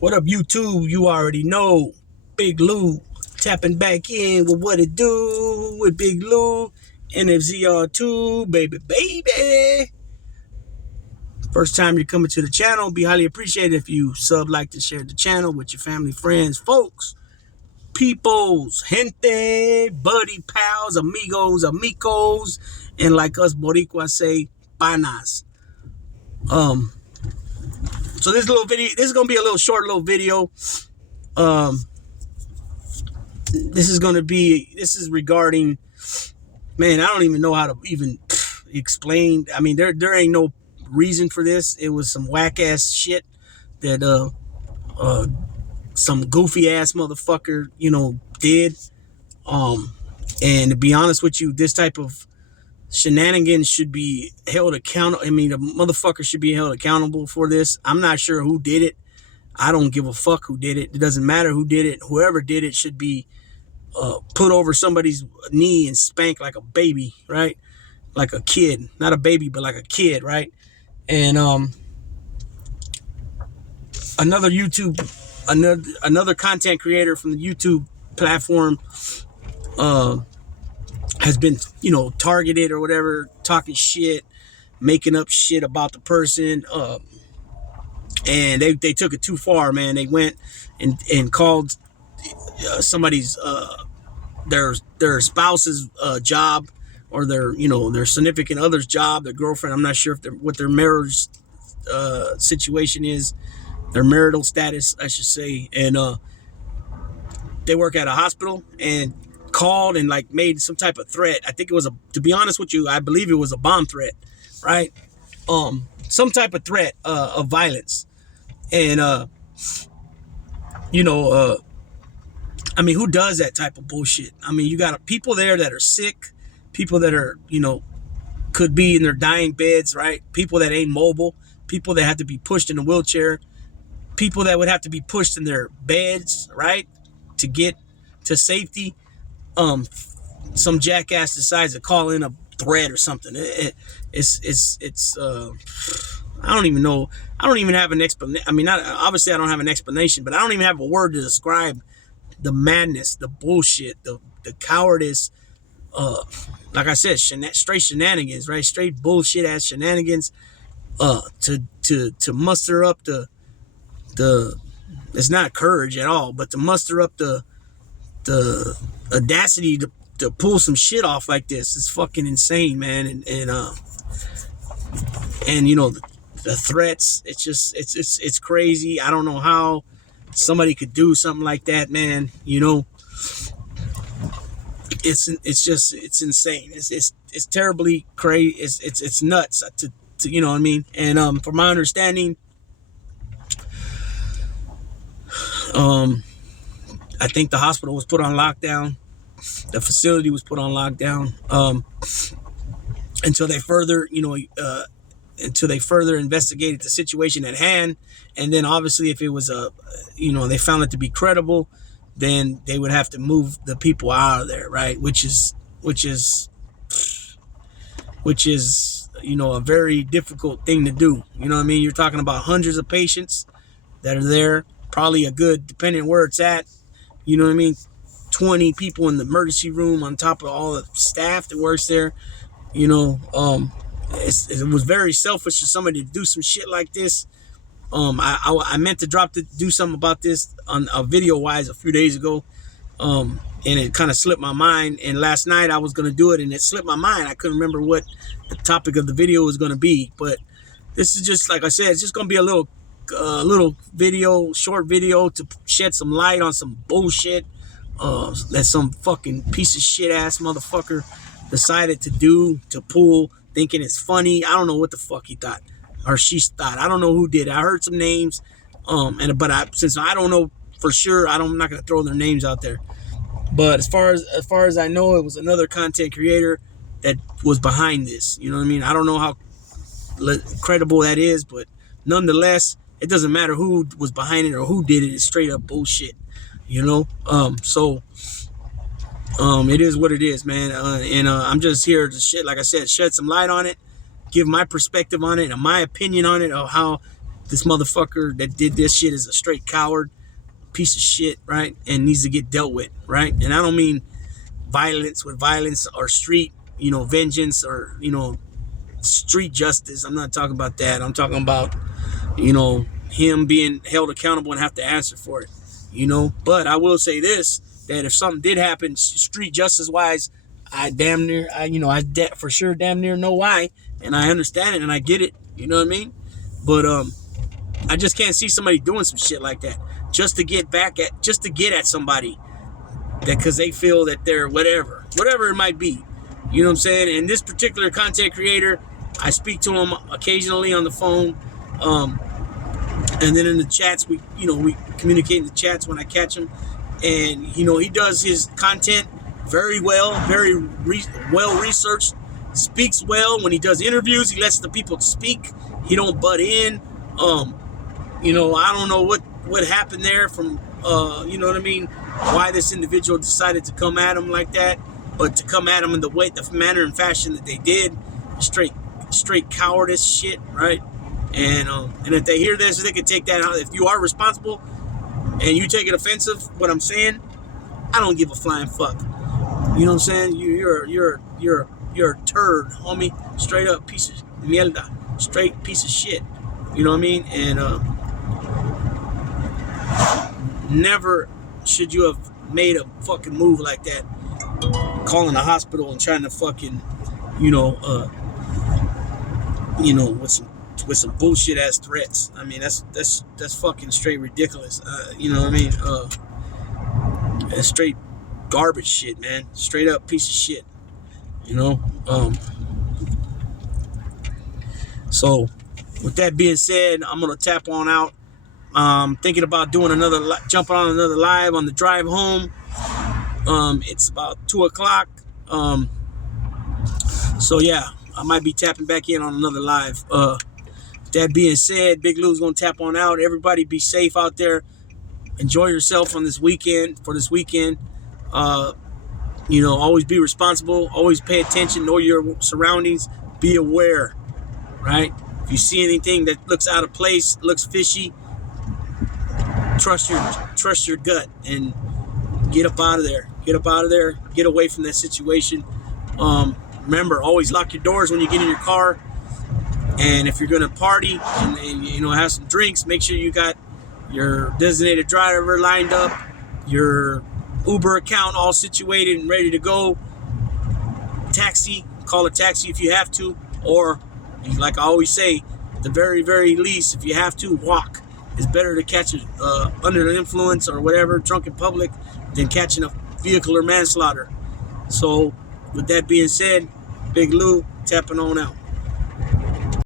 What up, YouTube? You already know. Big Lou tapping back in with what it do with Big Lou. NFZR2, baby, baby. First time you're coming to the channel, be highly appreciated if you sub, like, and share the channel with your family, friends, folks, peoples, gente, buddy, pals, amigos, amicos, and like us Boricuas say, panas. So this little video, this is gonna be a little short little video. This is regarding, man, I don't even know how to even explain. I mean, there ain't no reason for this. It was some whack ass shit that some goofy ass motherfucker, did. And to be honest with you, this type of shenanigans should be held accountable. I mean, the motherfucker should be held accountable for this. I'm not sure who did it. I don't give a fuck who did it. It doesn't matter who did it. Whoever did it should be put over somebody's knee and spanked like a baby, right? Like a kid, not a baby, but like a kid, right? And another content creator from the YouTube platform has been, targeted or whatever, talking shit, making up shit about the person. And they took it too far, man. They went and called somebody's their spouse's job, or their significant other's job, their girlfriend. I'm not sure what their marriage situation is, their marital status, I should say. And they work at a hospital and called and like made some type of threat. I think it was to be honest with you, I believe it was a bomb threat, right? Some type of threat of violence. And I mean, who does that type of bullshit? I mean, you got people there that are sick, people that are, could be in their dying beds, right? People that ain't mobile, people that have to be pushed in a wheelchair, people that would have to be pushed in their beds, right, to get to safety. Some jackass decides to call in a threat or something. It's I don't even know. I don't even have an explanation. I mean, obviously I don't have an explanation, but I don't even have a word to describe the madness, the bullshit, the cowardice. Like I said, straight shenanigans, right? Straight bullshit ass shenanigans. To muster up the it's not courage at all, but to muster up the audacity to pull some shit off like this is fucking insane, man. And the threats, it's crazy. I don't know how somebody could do something like that, man. It's insane. It's terribly crazy. It's nuts to you know what I mean. And from my understanding, I think the hospital was put on lockdown. The facility was put on lockdown until they further investigated the situation at hand. And then obviously, if it was they found it to be credible, then they would have to move the people out of there, right? Which is a very difficult thing to do. You know what I mean? You're talking about hundreds of patients that are there, probably a good, depending on where it's at, 20 people in the emergency room on top of all the staff that works there. It was very selfish of somebody to do some shit like this. I meant to do something about this on a video wise a few days ago, and it kind of slipped my mind. And last night I was gonna do it, and it slipped my mind. I couldn't remember what the topic of the video was gonna be. But this is just, like I said, it's just gonna be a little short video to shed some light on some bullshit that some fucking piece of shit ass motherfucker decided to pull, thinking it's funny. I don't know what the fuck he thought or she thought. I don't know who did it. I heard some names, since I don't know for sure, I'm not gonna throw their names out there. But as far as I know, it was another content creator that was behind this. You know what I mean? I don't know how credible that is, but nonetheless, it doesn't matter who was behind it or who did it. It's straight up bullshit. So it is what it is, man. I'm just here to like I said, shed some light on it, give my perspective on it and my opinion on it, of how This motherfucker that did this shit is a straight coward, piece of shit, right? And needs to get dealt with, right? And I don't mean violence with violence or street, vengeance or, street justice. I'm not talking about that. I'm talking about, him being held accountable and have to answer for it, But I will say this, that if something did happen street justice wise, I for sure damn near know why. And I understand it and I get it. You know what I mean? But, I just can't see somebody doing some shit like that just to get at somebody that because they feel that they're whatever it might be. You know what I'm saying? And this particular content creator, I speak to him occasionally on the phone. And then in the chats, we communicate in the chats when I catch him. And, he does his content very well, very well researched, speaks well. When he does interviews, he lets the people speak. He don't butt in. I don't know what happened there from, you know what I mean? Why this individual decided to come at him like that, but to come at him in the manner and fashion that they did, straight cowardice shit, right? And if they hear this, they can take that out. If you are responsible and you take it offensive, what I'm saying, I don't give a flying fuck. You know what I'm saying? You're a turd, homie. Straight up piece of mierda. Straight piece of shit. You know what I mean? And never should you have made a fucking move like that, calling a hospital and trying to fucking, with some bullshit ass threats. I mean, that's fucking straight ridiculous. You know what I mean? That's straight garbage shit, man. Straight up piece of shit. So with that being said, I'm gonna tap on out. Thinking about doing jumping on another live on the drive home. It's about 2:00. So yeah, I might be tapping back in on another live. That being said, Big Lou's gonna tap on out. Everybody be safe out there. Enjoy yourself on this weekend. Always be responsible. Always pay attention. Know your surroundings. Be aware, right? If you see anything that looks out of place, looks fishy, trust your gut and get up out of there. Get away from that situation. Remember, always lock your doors when you get in your car. And if you're gonna party and have some drinks, make sure you got your designated driver lined up, your Uber account all situated and ready to go. Call a taxi if you have to, or like I always say, at the very, very least, if you have to, walk. It's better to catch it under the influence or whatever, drunk in public, than catching a vehicular manslaughter. So, with that being said, Big Lou tapping on out.